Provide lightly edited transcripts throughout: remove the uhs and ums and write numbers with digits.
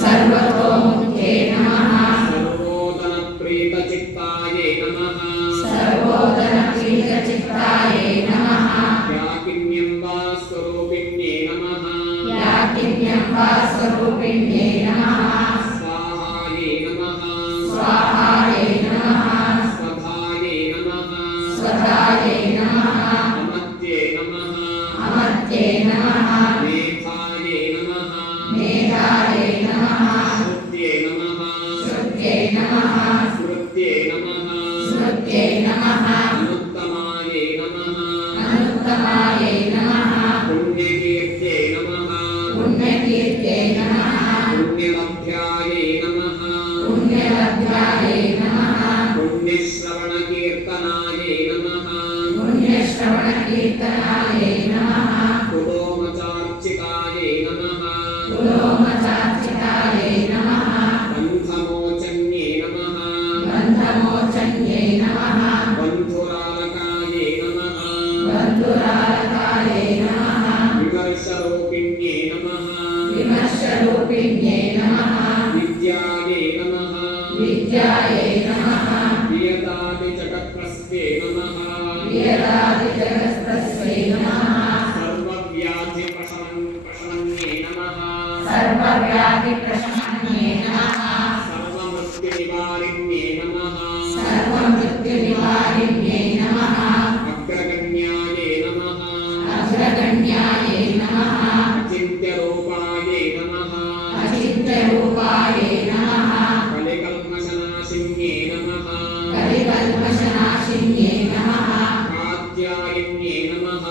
सर्वतोमुखे नमः सर्वोदनप्रीतचित्ताये नमः सर्वोदनप्रीतचित्ताये नमः याकिन्यम्बास्वरूपिण्ये नमः याकिन्यम्बास्वरूपिण्ये नमः स्वाहाये नमः स्वाहाये नमः स्वधाये नमः स्वधाये नमः अमर्त्ये नमः अमर्त्ये नमः मेधाये नमः मेधाये नमः श्रुत्ये नमः श्रुत्ये नमः स्मृत्ये नमः स्मृत्ये नमः अनुत्तमाये नमः अनुत्तमाये नमः पुण्यकीर्त्ये नमः पुण्यकीर्त्ये नमः पुण्यलभ्याये नमः पुण्यलभ्याये नमः पुण्यश्रवणकीर्तनाये नमः पुण्यश्रवणकीर्तनाये नमः कुलोमचार्चिताये नमः कुलोमचार्चिताये नमः बन्धमोचन्ये नमः बन्धमोचन्ये नमः बन्धुरालकाये नमः बन्धुरालकाये नमः विमर्शरूपिण्ये नमः विमर्शरूपिण्ये नमः विद्याये नमः विद्याये नमः वियतादिजगत्प्रस्थे नमः वियतादिजगत्प्रस्थे नमः सर्वव्याधिप्रशमन्ये नमः सर्वव्याधिप्रशमन्ये नमः सर्वमृत्युनिवारिण्ये नमः सर्वमृत्युनिवारिण्ये नमः अग्रगण्याये नमः अग्रगण्याये नमः अचिन्त्यरूपाये नमः अचिन्त्यरूपाये नमः कलिकल्मषनाशिन्ये नमः कलिकल्मषनाशिन्ये नमः कात्यायन्ये नमः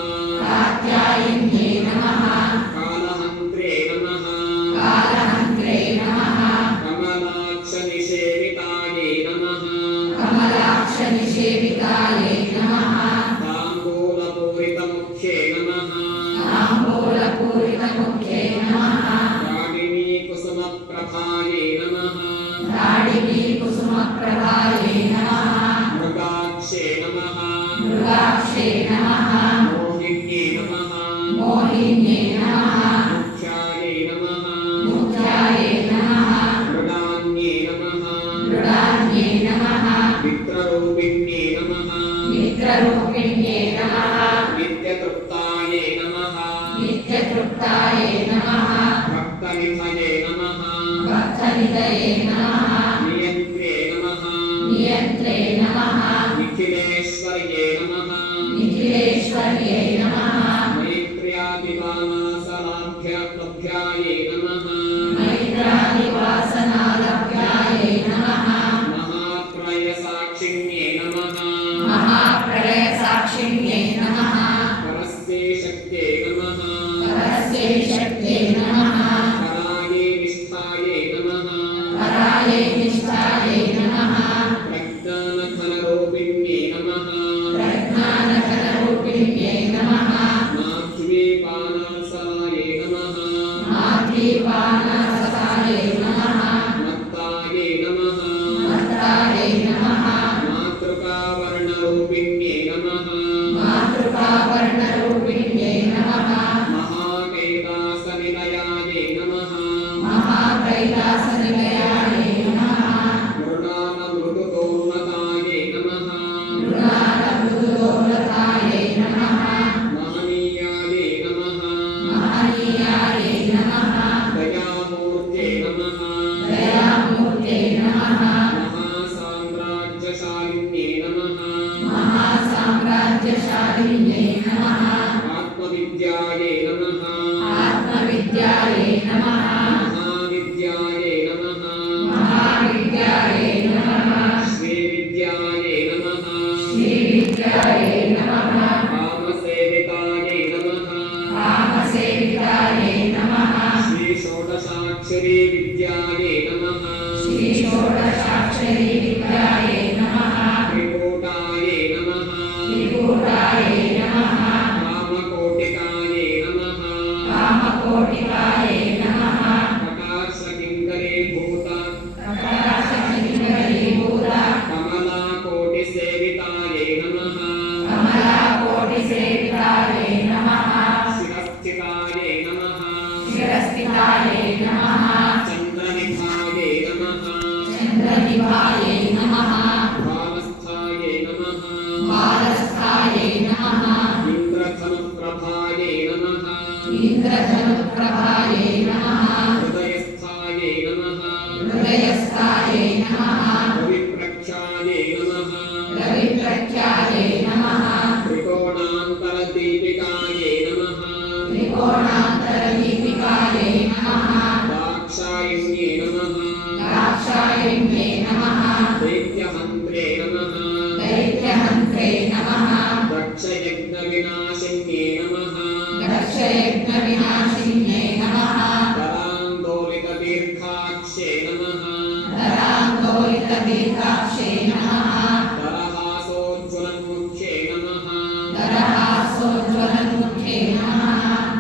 कात्यायन्ये नमः कालहन्त्रे नमः कालहन्त्रे नमः कमलाक्षनिषेविताये नमः कमलाक्षनिषेविताये नमः ताम्बूलपूरितमुख्ये नमः ताम्बूलपूरितमुख्ये नमः दाडिनीकुसुमप्रभाये नमः दाडिनीकुसुमप्रभाये नमः मृगाक्षे नमः मृगाक्षे नमः मोहिन्ये नमः मोहिन्ये नमः मुख्याये नमः मुख्याये नमः मृडान्ये नमः मृडान्ये नमः मित्ररूपिण्ये नमः मित्ररूपिण्ये नमः नित्यतृप्ताये नमः नित्यतृप्ताये नमः भक्तनिधये नमः भक्तनिधये नमः नियन्त्रे नमः नियन्त्रे नमः निखिलेश्वर्ये नमः निखिलेश्वर्ये नमः मैत्र्यादिवासनालभ्याये नमः मैत्रादिवासनालभ्याये नमः महाप्रलयसाक्षिण्ये नमः महाप्रलयसाक्षिण्ये नमः परस्ये शक्त्ये नमः परस्ये शक्त्ये नमः पराये निष्ठाये नमः पराये निष्ठाये नमः प्रज्ञानघनरूपिण्ये नमः प्रज्ञानघनरूपिण्ये नमः माध्वीपानासनाये नमः माध्वीपानासनाये नमः मत्ताये नमः मत्ताये नमः मातृकावर्णरूपिण्ये नमः मातृकावर्णरूपिण्ये नमः महाकैलासनिलयाये नमः महाकैलासनिलयाये नमः मृणालमृदुतोन्नताये नमः मृणालमृदुतोन्नताये नमः महनीयाये नमः महनीयाये नमः दयामूर्ते नमः दयामूर्ते नमः महासाम्राज्यशालिन्ये नमः महासाम्राज्यशालिन्ये नमः आत्मविद्याये नमः आत्मविद्याये नमः महाविद्याये नमः महाविद्याये नमः श्रीविद्याये नमः श्रीविद्याये नमः कामसेविताये नमः कामसेविताये नमः श्रीषोडशाक्षरी विद्याये नमः श्रीषोडशाक्षरी विद्याये नमः त्रिकूटाये नमः त्रिकूटाये नमः कामकोटिकाये नमः कामकोटिकाये नमः कटाक्षकिङ्करीभूत कटाक्षकिङ्करीभूत कमलाकोटिसेविताये नमः कमलाकोटिसेविताये नमः शिरस्थिताये नमः शिरस्थिताये नमः सर्वजिह्वायै नमः कालस्थायै नमः कालस्थायै नमः इन्द्रधनुप्रभायै नमः इन्द्रधनुप्रभायै नमः हृदयस्थायै नमः हृदयस्थायै नमः रविप्रख्यायै नमः रविप्रख्यायै नमः त्रिकोणान्तरदीपिकायै नमः त्रिकोणान्तरदीपिकायै नमः दाक्षायण्ये नमः दाक्षायण्ये नमः दैत्यहन्त्रे नमः दैत्यहन्त्रे नमः दक्षयज्ञविनाशिन्ये नमः दक्षयज्ञविनाशिन्ये नमः करान्दोलितदीर्घाक्षे नमः दरान्दोलितदीर्घाक्षे नमः दरहासोज्ज्वलन्मुख्ये नमः दरहासोज्ज्वलन्मुखे नमः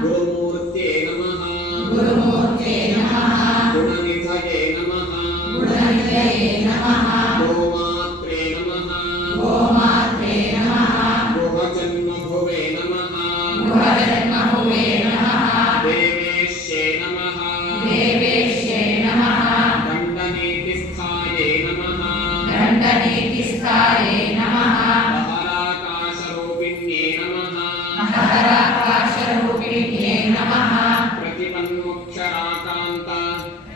गुरुमूर्ते नमः गुरुमूर्ते नमः गुणनिधये नमः गुणनिधये नमः गोमात्रे नमः गोमात्रे नमः गुहजन्मभुवे नमः गुहजन्मभुवे नमः देवेश्ये नमः देवेश्ये नमः दण्डनीतिस्थाये नमः दण्डनीतिस्थाये नमः दहराकाशरूपिण्ये नमः दहराकाशरूपिण्ये नमः प्रतिपन्मुक्षराकान्त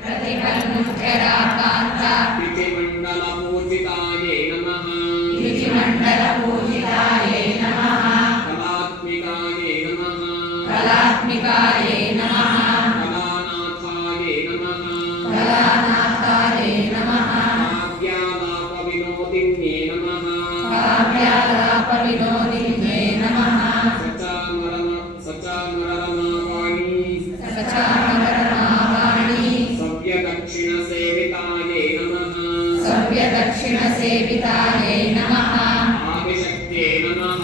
प्रतिपन्मुख्यराकान्त तिथिमण्डलपूजिताये नमः तिथिमण्डलपूजिताये नमः कलात्मिकाये नमः कलात्मिकाये नमः कलानाथाये नमः कलानाथाये नमः काव्यालापविनोदिन्ये नमः काव्यालापविनोदिन्ये नमः सचामरमावाणी सचामरमावाणी सव्यदक्षिणसेविताये नमः सव्यदक्षिणसेविताये नमः आदिशक्त्ये नमः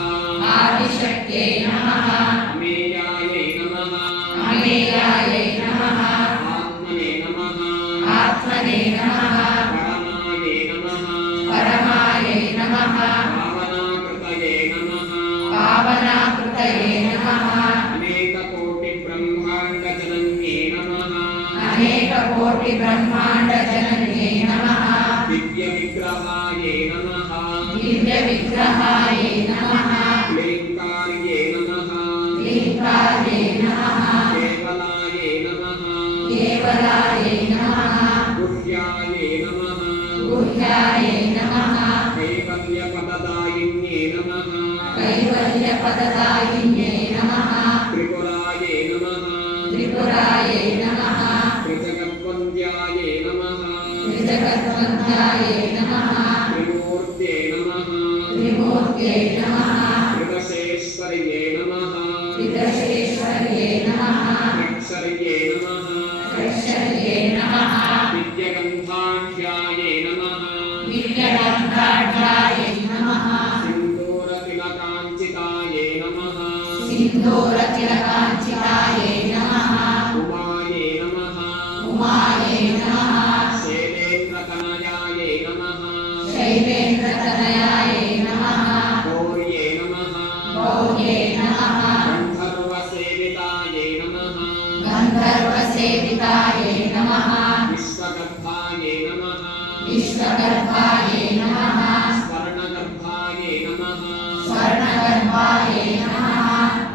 आदिशक्त्यै नमः अमेयायै नमः अमेयायै नमः आत्मने नमः आत्मने नमः परमायै नमः परमायै नमः पावनाकृतये नमः पावनाकृतये नमः अनेककोटिब्रह्माण्डजनन्ये नमः अनेककोटिब्रह्माण्डजनन्ये नमः दिव्यविग्रहायै नमः दिव्यविग्रहायै नमः क्लीङ्कार्ये नमः क्लीङ्कार्ये नमः केवलायै नमः केवलायै नमः गुह्यायै नमः गुह्यायै नमः कैवल्यपददायिन्ये नमः कैवल्यपददायिन्ये नमः त्रिपुरायै नमः त्रिपुरायै नमः त्रिजगद्वन्द्यायै नमः त्रिजगद्वन्द्यायै नमः त्रिमूर्ते नमः त्रिमूर्त्यै नमः त्रिदशेश्वर्ये नमः त्रिदशेश्वर्ये नमः त्र्यक्षर्ये नमः त्र्यक्षर्ये नमः दिव्यगन्धाढ्यायै नमः दिव्यगन्धाढ्यायै नमः सिन्दूरतिलकाञ्चितायै नमः सिन्दूरतिलकाञ्चितायै नमः उमायै नमः उमायै नमः शैलेन्द्रतनयायै नमः शैलेन्द्रतनयायै नमः गौर्ये नमः गौर्ये नमः गन्धर्वसेवितायै नमः गन्धर्वसेवितायै नमः विश्वगर्भायै नमः विश्वगर्भायै नमः स्वर्णगर्भायै नमः स्वर्णगर्भायै नमः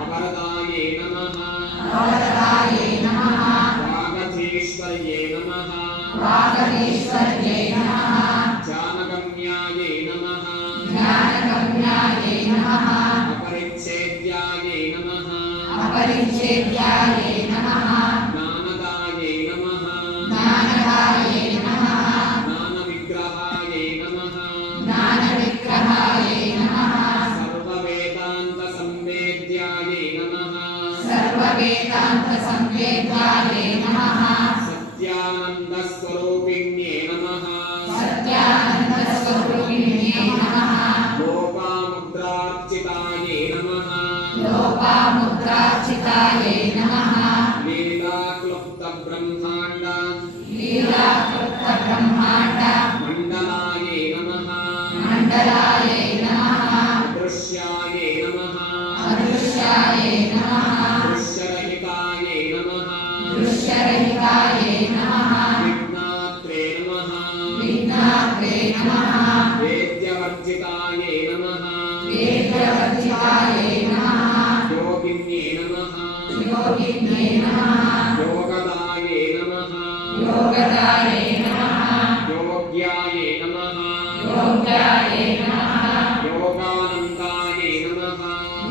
अवरदायै नमः अवरदायै नमः वागधीश्वर्ये नमः वागधीश्वर्ये नमः जानगम्यायै नमः ज्ञानगम्यायै नमः अपरिच्छेद्यायै नमः अपरिच्छेद्यायै नमः ज्ञानदायै नमः ज्ञानदायै नमः ज्ञानविग्रहायै नमः ज्ञानविग्रहायै नमः सर्ववेदान्तसंवेद्यायै नमः सर्ववेदान्तसंवेद्यायै नमः सत्यानन्दस्वरूपिण्ये नमः सत्यानन्दस्वरूपिण्ये नमः लोपामुद्रार्चितायै नमः लोपामुद्रार्चितायै नमः लीलाक्लुप्तब्रह्माण्ड लीलाकृतब्रह्माण्ड मण्डलायै नमः मण्डलायै नमः अदृश्यायै नमः अदृश्यायै नमः दृश्यरहितायै नमः दृश्यरहितायै नमः विघ्नात्रे नमः विघ्नात्रे योगदाये नमः योग्याये नमः योग्याये नमः योगानन्दाये नमः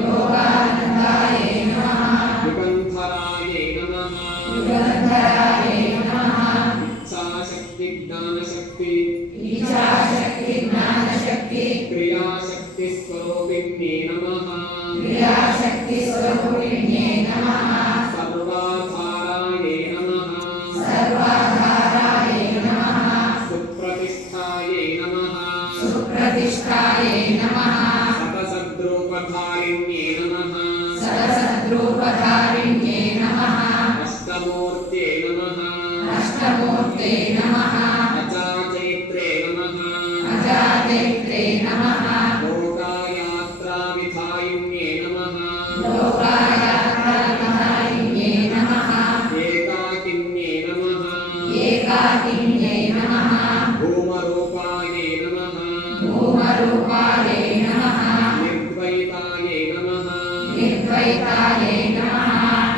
योगानन्दाये नमः युगन्धराये नमः युगन्धराये नमः इच्छाशक्ति ज्ञानशक्ति इच्छाशक्ति ज्ञानशक्ति क्रियाशक्ति स्वरूपिण्ये नमः क्रियाशक्ति स्वरूपिण्ये नमः सर्वाधाराये नमः सर्वाधाराये नमः सुप्रतिष्ठाये नमः सुप्रतिष्ठाये नमः सतसद्रूपधारिण्ये नमः सरसद्रूपधारिण्ये नमः अष्टमूर्ते नमः अष्टमूर्ते नमः अजाचैत्रे नमः अजाचैत्रे नमः लोकायात्राविधायिन्ये नमः लोकायात्राविधायिन्ये नमः एकाकिन्ये नमः एकाकिन्ये नमः भूमरूपाये नमः भूमरूपाये नमः निर्द्वैताये नमः निर्द्वैताये नमः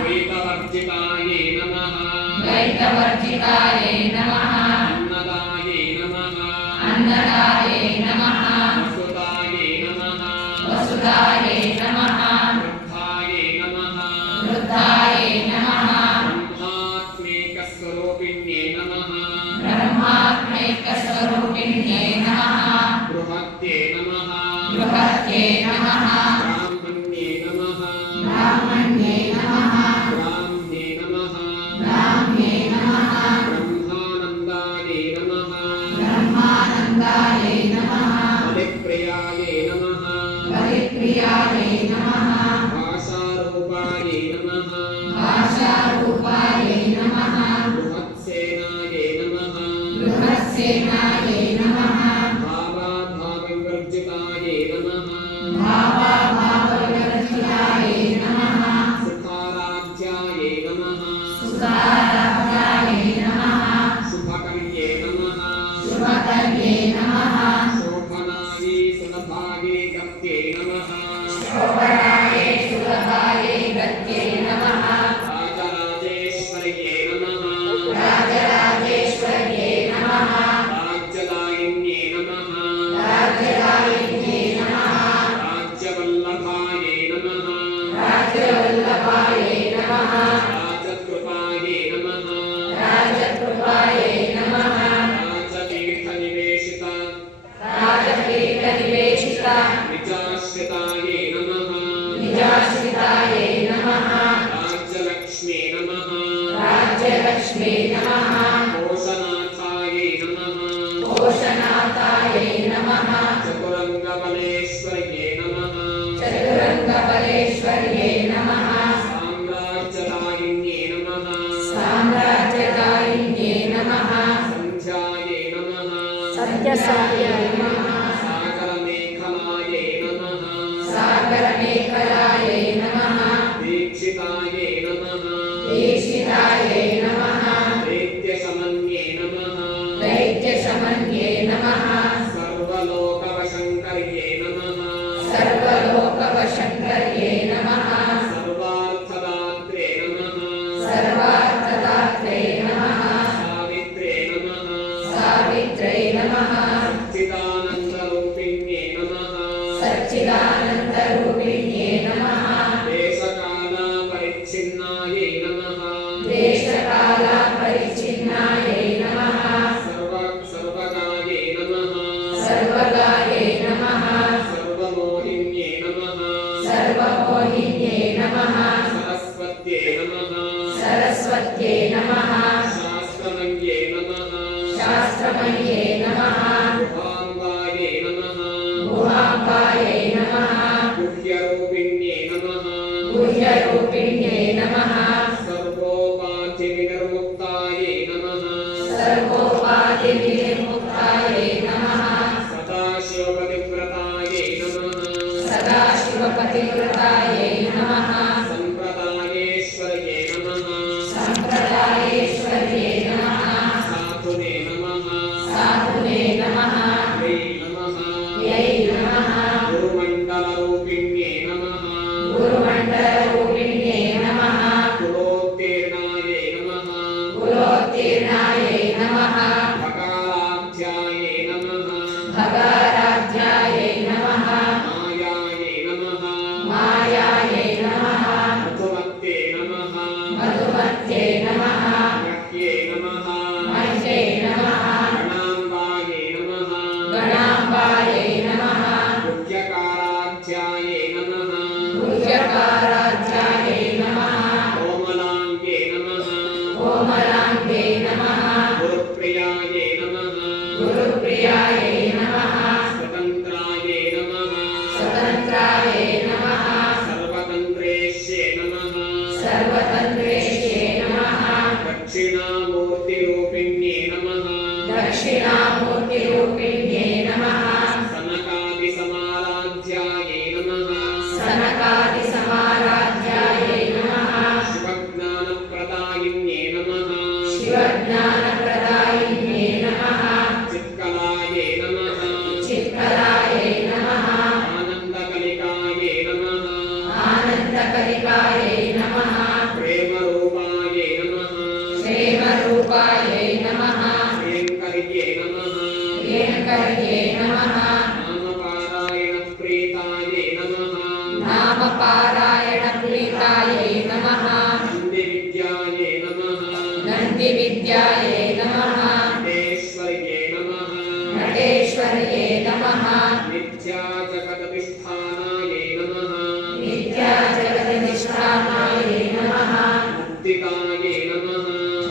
द्वैतवर्जिताये नमः द्वैतवर्जिताये नमः अन्नदाये नमः अन्नदाये नमः वसुदाये नमः वसुदाये नमः वृद्धाये नमः वृद्धाये नमः ब्रह्मात्मेकस्वरूपिण्ये नमः ब्रह्मात्मैकस्वरूपिण्ये नमः बृहत्ये नमः बृहत्ये नमः ब्राह्मण्ये नमः ब्राह्मण्ये नमः ब्राह्म्ये नमः ब्राह्म्ये नमः ब्रह्मानन्दाये नमः ब्रह्मानन्दाये नमः बलिप्रियाये नमः बलिप्रियाये नमः भाषारूपाये नमः भाषारूपाये नमः बृहत्सेनाये नमः बृहत्सेनाये नमः भावाभावविवर्जिताये नमः भावाभावविवर्जिताये नमः सुखाराध्याये नमः सुखाराध्याये नमः शुभकर्ये नमः शुभकर्ये नमः शोभनायै सुलभायै गत्ये नमः शोभनाये सुलभाये गत्ये नमः राजराजेश्वर्ये नमः राजराजेश्वर्ये नमः राज्यदायिन्ये नमः राज्यदायिन्ये नमः राज्यवल्लभाये नमः राज्यवल्लभाये नमः राजकृपाये नमः राजकृपाये नमः राजतीर्थनिवेशिता राजपीठनिवेशिता निजाश्रिताये नमः निजाश्रिताये नमः राज्यलक्ष्मे नमः राज्यलक्ष्मे नमः कोशनाथाये नमः कोशनाथाये नमः चतुरङ्गबलेश्वर्ये नमः चतुरङ्गबलेश्वर्ये नमः साम्राज्यदायिन्ये नमः साम्राज्यदायिन्ये नमः सन्ध्याये नमः सत्यसाये नमः सागरमेखलाये नमः सागरमेखलाये नमः दीक्षिताये नमः दीक्षिताये नमः दैत्यशमन्ये नमः दैत्यशमन्ये नमः सर्वलोकवशङ्कर्ये नमः सर्वलोकवशङ्कर्ये नमः सर्वार्थदात्रे नमः सर्वार्थदात्रे नमः सावित्रे नमः सावित्रे नमः सच्चिदानन्दरूपिण्ये नमः सच्चिदानन्दरूपिण्ये नमः देशकालपरिच्छिन्नायै नमः देशकालपरिच्छिन्नाये नमः सर्वगाये नमः सर्वगाये नमः सर्वमोहिन्ये नमः सर्वमोहिन्ये नमः सरस्वत्ये नमः सरस्वत्ये नमः शास्त्रमये नमः शास्त्रमये नमः गुहाम्बाये नमः गुहाम्बाये नमः गुह्यरूपिण्ये नमः गुह्यरूपिण्ये नमः सर्वोपाधिविनिर्मुक्ताये नमः सर्वोपाधिविनिर्मुक्ताये नमः सदाशिवपतिव्रताये नमः सदाशिवपतिव्रताये नमः सम्प्रदायेश्वर्ये नमः सम्प्रदायेश्वर्ये नमः साधुने नमः साधुने नमः यै नमः यै नमः गुरुमण्डलरूपिण्ये नमः गुरुमण्डलरूपिण्ये नमः कुलोत्तीर्णाये नमः कुलोत्तीर्णाये नमः भकाराध्याये नमः भगाराध्यायै नमः मायाये नमः मायायै नमः मधुमत्ते नमः मधुमत्ये नमः मह्ये नमः मह्ये नमः गणाम्बाये नमः गणाम्बायै नमः गुह्यकाराध्याये नमः गुह्यकाराध्यायै नमः कोमलाङ्गे नमः कोमलाङ्गे नमः गुरुप्रियाये नमः गुरुप्रियायै नमः स्वतन्त्राये नमः स्वतन्त्रायै नमः सर्वतन्त्रेष्ये नमः सर्वतन्त्रेष्ये नमः दक्षिणामूर्तिरूपिण्ये नमः दक्षिणामूर्तिरूपिण्ये नमः सनकादिसमाराध्याये नमः सनकादिसमाराध्यायै नमः शिवज्ञानप्रदायिन्ये नमः शिवज्ञानप्रदायिन्ये नमः चित्कलाये नमः चित्कलायै नमः आनन्दकलिकाये नमः आनन्दकलिकायै नमः प्रेमरूपाये नमः प्रेमरूपायै नमः प्रियङ्कर्ये नमः प्रियङ्कर्ये नमः नामपारायणप्रीताये नमः नामपारायणप्रीतायै नमः नन्दिविद्याये नमः नन्दिविद्यायै नमः नटेश्वर्ये नमः नटेश्वर्ये नमः नित्याजगदधिष्ठानाये नमः नित्याजगदधिष्ठानायै नमः मुक्तिदाये नमः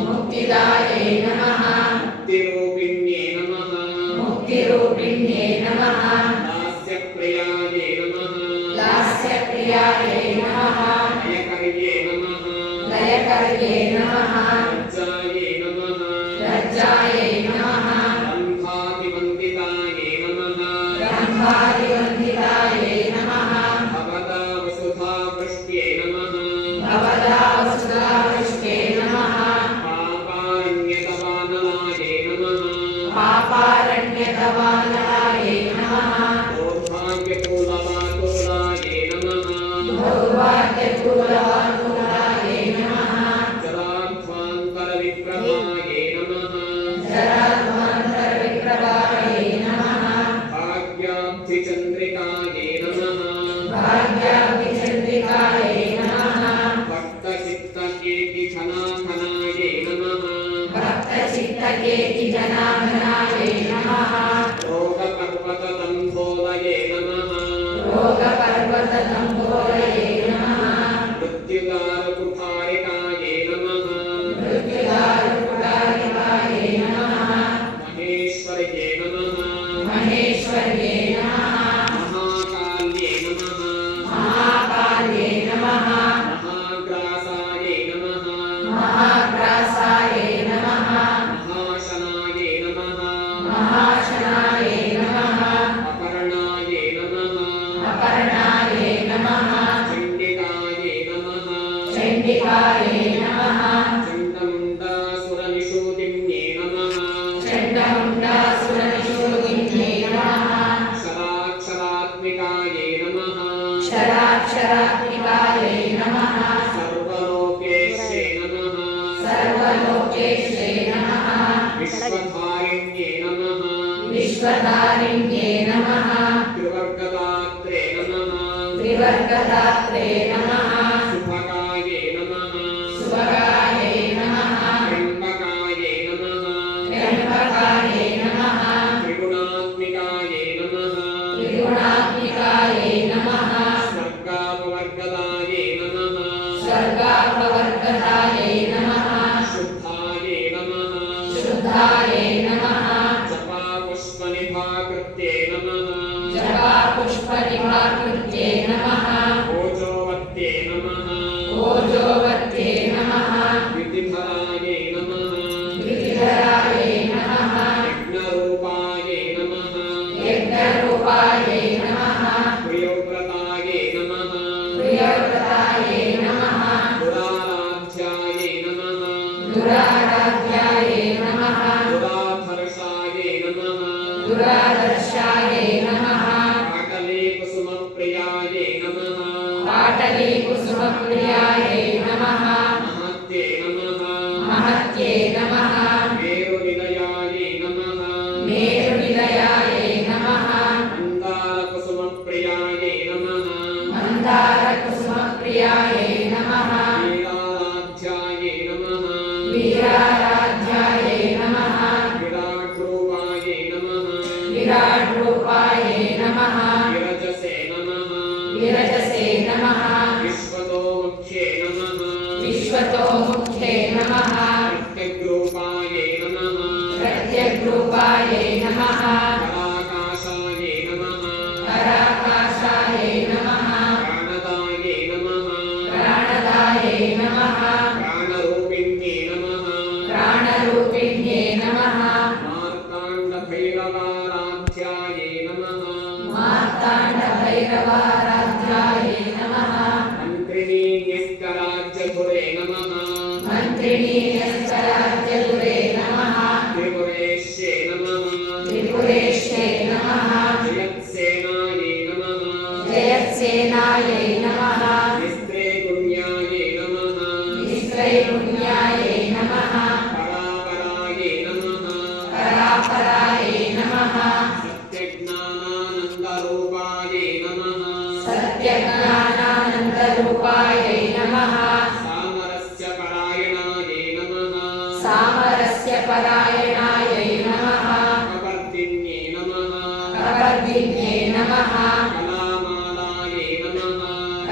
मुक्तिदायै नमः मुक्तिरूपिण्ये नमः मुक्तिरूपिण्ये नमः दास्यप्रियाये नमः लास्यप्रियायै नमः लयकर्ये नमः लयकर्ये नमः लज्जाये नमः लज्जायै नमः रम्भातिवन्दिताये नमः रम्भादिवन्दितायै नमः भवदा वसुधावृष्ट्ये नमः भवदा वसुधावृष्ट्ये नमः पापारण्यतवानलाये नमः पापारण्यतवानलायै नमः दौर्भाग्यतोलवातोलाये नमः दौर्भाग्यतुलवातुलायै नमः जराध्वान्तरविप्रभाये नमः जराध्वान्तरविप्रभायै नमः भाग्याब्धिचन्द्रिकाये नमः भाग्याभिचन्द्रिकायै नमः भक्तचित्तकेतिघनाघनाये नमः भक्तचित्तकेतिजनार्दनायै नमः रोगपर्वतदम्भोलये नमः रोगपर्वतदम्भोलये नमः मृत्युदारकुठारिकाये नमः मृत्युदारुकुटारिकायै नमः महेश्वर्ये नमः महेश्वर्ये नमः महाकाल्ये नमः महाकाल्ये नमः महाग्रासाये नमः महाग्रासायै नमः महाशनाये नमः महाशनायै नमः अपर्णाये नमः अपर्णायै नमः चण्डिकाये नमः चण्डिकायै नमः चण्डमुण्डासुरनिषूदिन्ये नमः चण्डमुण्डासुरनिषूदिन्ये नमः शराक्षरात्मिकाये नमः शराक्षरात्मिकायै नमः सर्वलोकेश्ये नमः सर्वलोकेश्ये नमः विश्वधारिण्ये नमः विश्वधारिण्ये नमः त्रिवर्गदात्रे नमः त्रिवर्गदात्रे नमः सुभगाये नमः सुभगायै नमः त्र्यम्बकाये नमः त्र्यम्बकायै नमः त्रिगुणात्मिकाये नमः त्रिगुणात्मिकायै नमः स्वर्गापवर्गदाये नमः स्वर्गापवर्गदायै नमः शुद्धाये नमः शुद्धायै नमः जपापुष्पनिभाकृत्ये नमः जपापुष्पनिभाकृत्ये नमः ओजो नमः पराकाशायै नमः पराकाशायै नमः प्राणदायै नमः प्राणदायै नमः प्राणरूपिण्यै नमः प्राणरूपिण्ये नमः मार्ताण्डभैरवाराध्यायै नमः मार्ताण्डभैरवाराध्यायै नमः मन्त्रिणीन्यस्तराज्यधुरे नमः मन्त्रिणीयस्कराज्यगुरे नमः त्रिपुरेश्ये नमः त्रिपुरेश्ये नमः जयत्सेनायै नमः जयत्सेनायै नमः निस्त्रेगुण्यायै नमः निस्त्रैगुण्यायै नमः परापरायै नमः परापरायै नमः सत्यज्ञानानन्दरूपायै नमः सत्यज्ञानानन्दरूपायै नमः सामरस्य परायणायै नमः सामरस्य परायणायै नमः कपर्दिन्ये नमः कपर्दिन्ये नमः कलामालायै नमः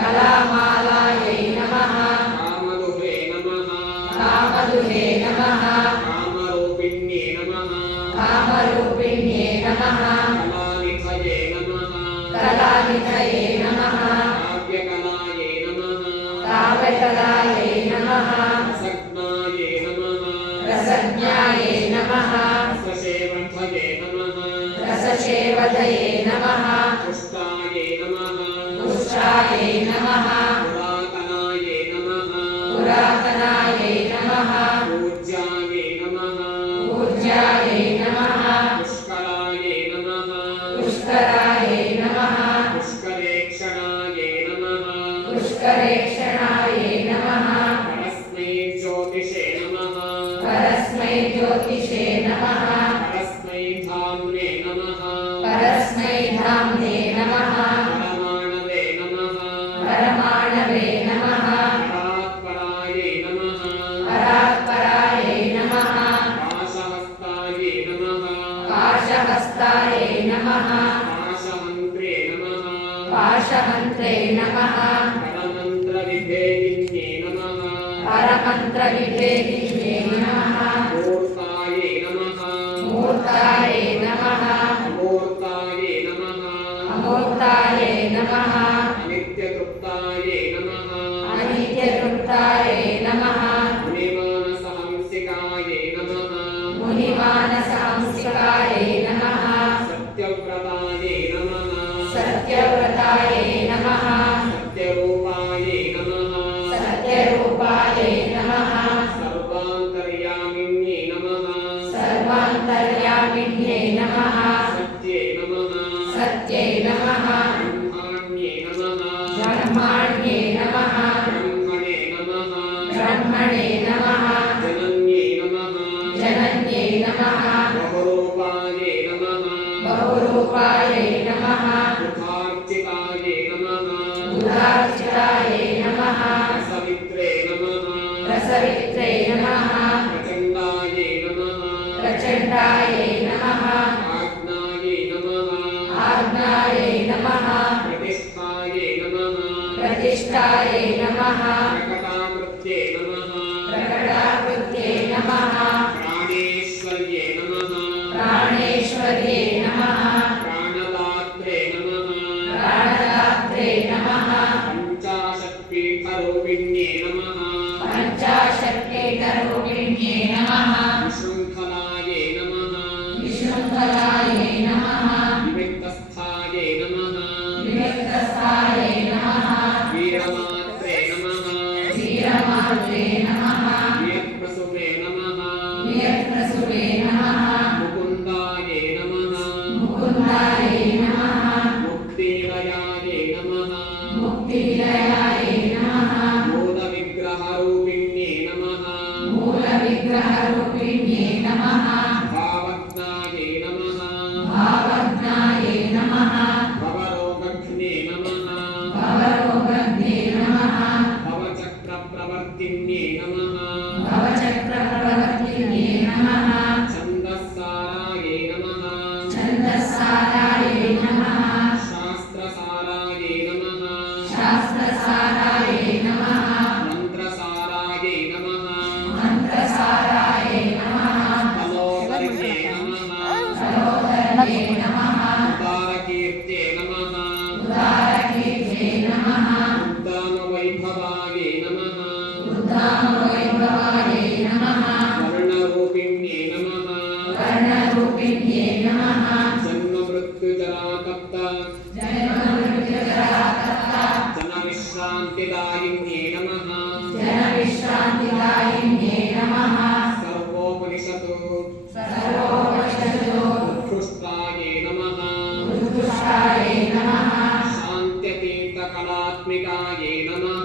कलामालायै नमः कामदुहे नमः कामदुहे नमः कामरूपिण्ये नमः कामरूपिण्ये नमः कलानिधये नमः कलानिधये नमः काव्यकलायै नमः काव्यकलायै नमः रसज्ञायै नमः रसज्ञायै नमः रससेवधये नमः रससेवदये नमः पुष्टायै नमः पुष्टायै नमः पुरातनायै नमः पुरातनायै नमः पूज्यायै नमः पूज्यायै नमः पुष्करायै नमः पुष्करायै नमः पुष्करेक्षणायै नमः पुष्करेक्षणायै नमः परस्मै ज्योतिषे नमः परस्मै ज्योतिषे नमः परस्मै धाम्ने नमः परस्मै धाम्ने नमः परमाणवे नमः परमाणवे नमः परात्परायै नमः परात्परायै नमः पाशहस्तायै नमः पाशहस्तायै नमः पाशमन्त्रे नमः पाशमन्त्रे नमः परमन्त्रविभेदिन्ये नमः परमन्त्रविभेदिन्ये नमः मूर्तायै नमः मूर्तायै नमः अमूर्तायै नमः अमूर्तायै नमः अनित्यतृप्तायै नमः अनित्यतृप्तायै नमः मुनिमानसहंसिकायै नमः मुनिमानसहंसिकायै नमः सत्यव्रतायै नमः सत्यव्रतायै नमः सत्यरूपायै नमः सत्यरूपायै नमः सर्वान्तर्यामिन्यै नमः सर्वान्तर्यामिन्यै नमः सत्ये नमः सत्यै नमः ब्रह्माण्ये नमः ब्रह्माण्ये नमः ब्रह्मणे नमः ब्रह्मणे नमः जनन्ये नमः जनन्यै नमः बहुरूपायै नमः बहुरूपायै नमः बुधार्चितायै नमः बुधार्चितायै नमः रसवित्रे नमः रसवित्रे नमः प्रचण्डायै नमः प्रचण्डायै नमः आज्ञायै नमः आज्ञायै नमः प्रतिष्ठायै नमः प्रतिष्ठायै नमः प्रकटाकृत्ये नमः प्रकटाकृत्ये नमः प्राणेश्वर्ये नमः प्राणेश्वर्ये नमः प्राणदात्रे नमः प्राणदात्रे नमः पञ्चाशत्पीठरूपिण्ये नमः पञ्चाशत्पीठरूपिण्ये नमः विशृङ्खलायै नमः स्वरूपिण्ये नमः जन्ममृत्युजरातप्त जनविश्रान्तिदायिन्ये नमः जनविश्रान्तिदायिन्ये नमः सर्वोपनिषदो सर्वोपनिषदो उत्कृष्टाये नमः उत्कृष्टाये नमः शान्त्यतीतकलात्मिकाये नमः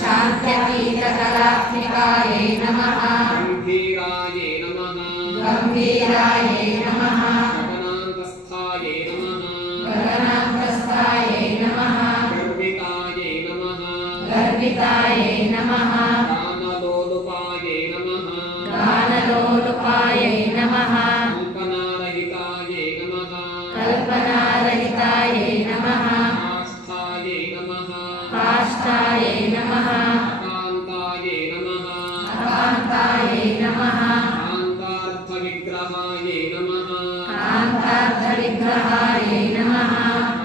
शान्त्यतीतकलात्मिकाये नमः गम्भीराये नमः गम्भीराये नमः गगनान्तस्थाये नमः गगनान्तस्थाये नमः गर्विताये नमः गर्विताये नमः गानलोलुपाये नमः गानलोलुपाये नमः कल्पनारहिताये नमः कल्पनारहिताये नमः आस्थाये नमः काष्ठाये नमः अकान्ताये नमः अकान्ताये नमः कान्तार्थविग्रहाये नमः कान्तार्थविग्रहाये नमः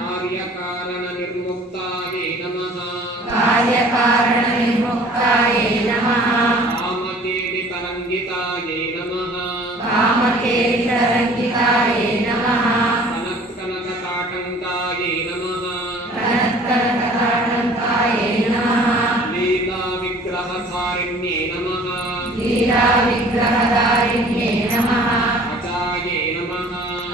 कार्यकारणनिर्मुक्ताये नमः कार्यकारणविमुक्ताये नमः कामकेलितरङ्गिताये नमः कामकेलितरङ्गिताये नमः कनत्कनकताटङ्काये नमः कनत्कनकताटङ्काये नमः लीलाविग्रहधारिण्ये नमः लीलाविग्रहधारिण्ये नमः अजाये नमः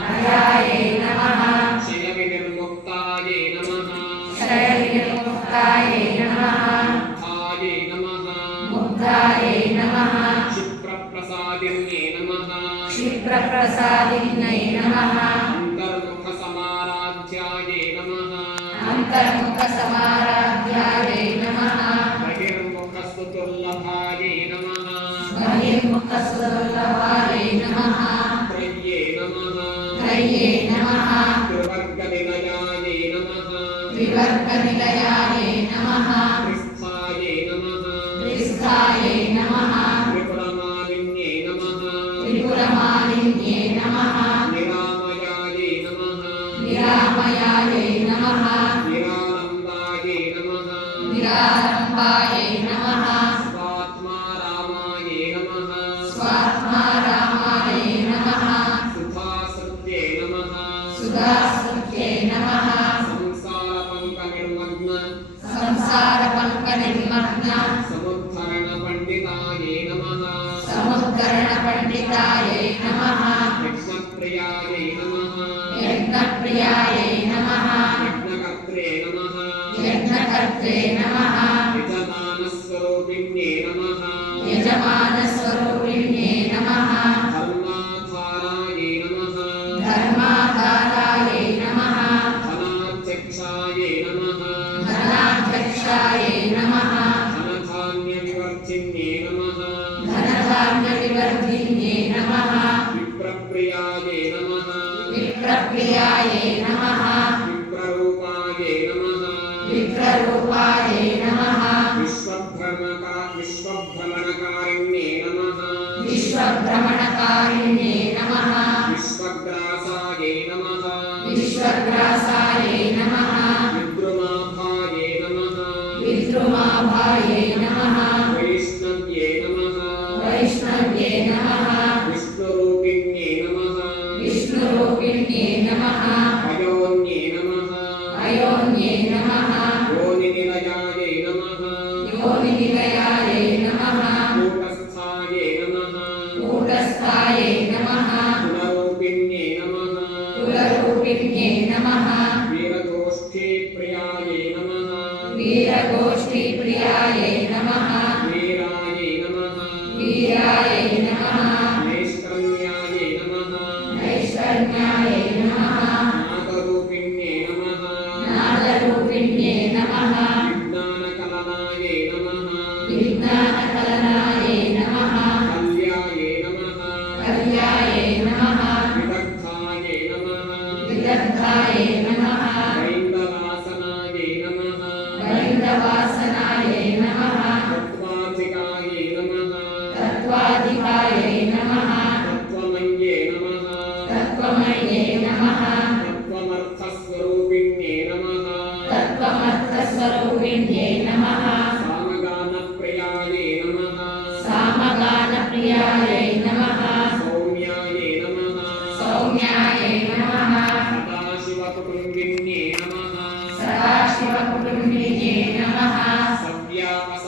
अजाये नमः क्षयविनिर्मुक्ताये नमः क्षयविनिर्मुक्ताये नमः मुग्धाये नमः मुग्धाये नमः क्षिप्रप्रसादिन्ये नमः क्षिप्रप्रसादिन्यै नमः अन्तर्मुखसमाराध्याये नमः अन्तर्मुखसमाराध्याये नमः बहिर्मुखस्तुतुर्लभाये नमः बहिर्मुखसुलभाये नमः त्रय्ये नमः त्रय्ये नमः त्रिवर्गनिलयाये नमः त्रिवर्गनिलयाये नमः त्रिस्थाये नमः त्रिस्थाये नमः त्रिपुरमालिन्ये नमः त्रिपुरमालिन्ये नमः निरामयाये नमः निरामयाये नमः निरालम्बाये नमः निरालम्बाये नमः स्वात्मारामाये नमः स्वात्मारामाये नमः सुधासृत्ये नमः सुधास्तुत्ये नमः संसारपङ्कनिर्मग्न संसारपङ्कनिर्मग्न समुद्धरणपण्डिताये नमः समुद्धरणपण्डिताये नमः यज्ञप्रियाये नमः यज्ञप्रियाये नमः यज्ञकर्त्रे नमः यज्ञकर्त्रे नमः यजमानस्वरूपिण्ये नमः यजमानस्वरूपिण्ये नमः धर्माधाराये नमः धर्माधाराये नमः धनाध्यक्षाये नमः धनाध्यक्षाये नमः धनधान्यविवर्धिन्ये नमः धनधान्यविवर्धिन्ये नमः विप्रप्रियाये नमः विप्रप्रियाये नमः विप्ररूपाये नमः विप्ररूपाये नमः विश्वभ्रमणकारिण्ये नमः विश्वभ्रमणकारिण्ये नमः विश्वग्रासाये नमः विश्वग्रासाये नमः विद्रुमाभाये नमः विद्रुमाभाये नमः वैष्णव्ये नमः वैष्णव्ये नमः विष्णुरूपिण्ये नमः विष्णुरूपिण्ये नमः अयोन्ये नमः अयोन्ये नमः योनिनिलयाये नमः योनिनिलयाये नमः कूटस्थाये नमः कूटस्थाये नमः कुलरूपिण्ये नमः कुलरूपिण्ये नमः वीरगोष्ठीप्रियाये नमः वीरगोष्ठीप्रियाये नमः वीराये नमः वीराये नमः नैष्कर्म्याये नमः नैष्कर्म्याये नमः नागरूपिण्ये नमः नादरूपिण्ये नमः विज्ञानकलनाये नमः विज्ञानकलनाये नमः कल्याये नमः कल्याये नमः विदग्धाये नमः विदग्धाये नमः वैन्दवासनाये नमः वैन्दवासनाये नमः तत्त्वाधिकाये नमः तत्त्वाधिकाये नमः तत्त्वमन्ये नमः तत्त्वमये नमः तत्त्वमर्थस्वरूपिण्ये नमः तत्त्वमर्थस्वरूपिण्ये नमः सामगानप्रियाये नमः सामगानप्रियाये नमः सौम्याये नमः सौम्य सर्वज्ञायै नमः सदाशिवकुटुम्बिन्ये नमः सदाशिवकुटुम्बिन्ये नमः सव्यापस